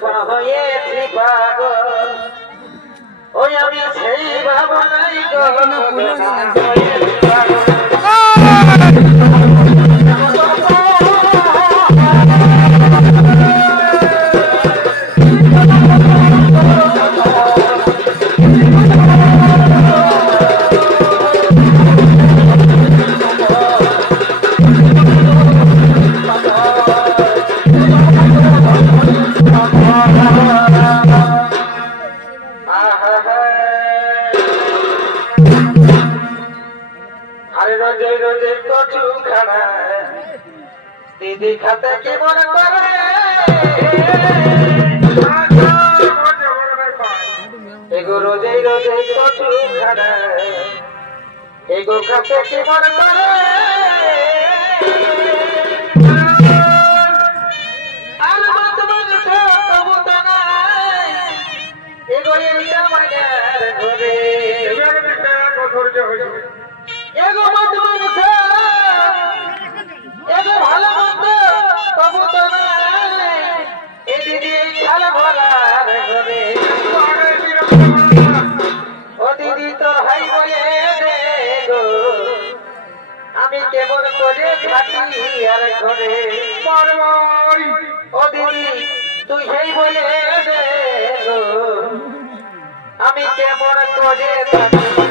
এখন হয়েছি পাগল ওই আমি সেই ভাবনাই গো হয়েছি পাগল রোজে রোজে কচু খানা দিদি খাতে কেমন করে এগো রোজে রোজে কচু খানা এগো খাতে কেমন করে এগো এইটা মাইনার ঘরে এগো মত মানুষ এগো ভালো মন্দ তবু তো নাই এ দিদি ভালো ভরার ঘরে ও দিদি তোর ভাই বলে রে গো আমি কেমন করে থাকি আর ঘরে ও দিদি তুই সেই বলে রে গো আমি কেমন করে থাকি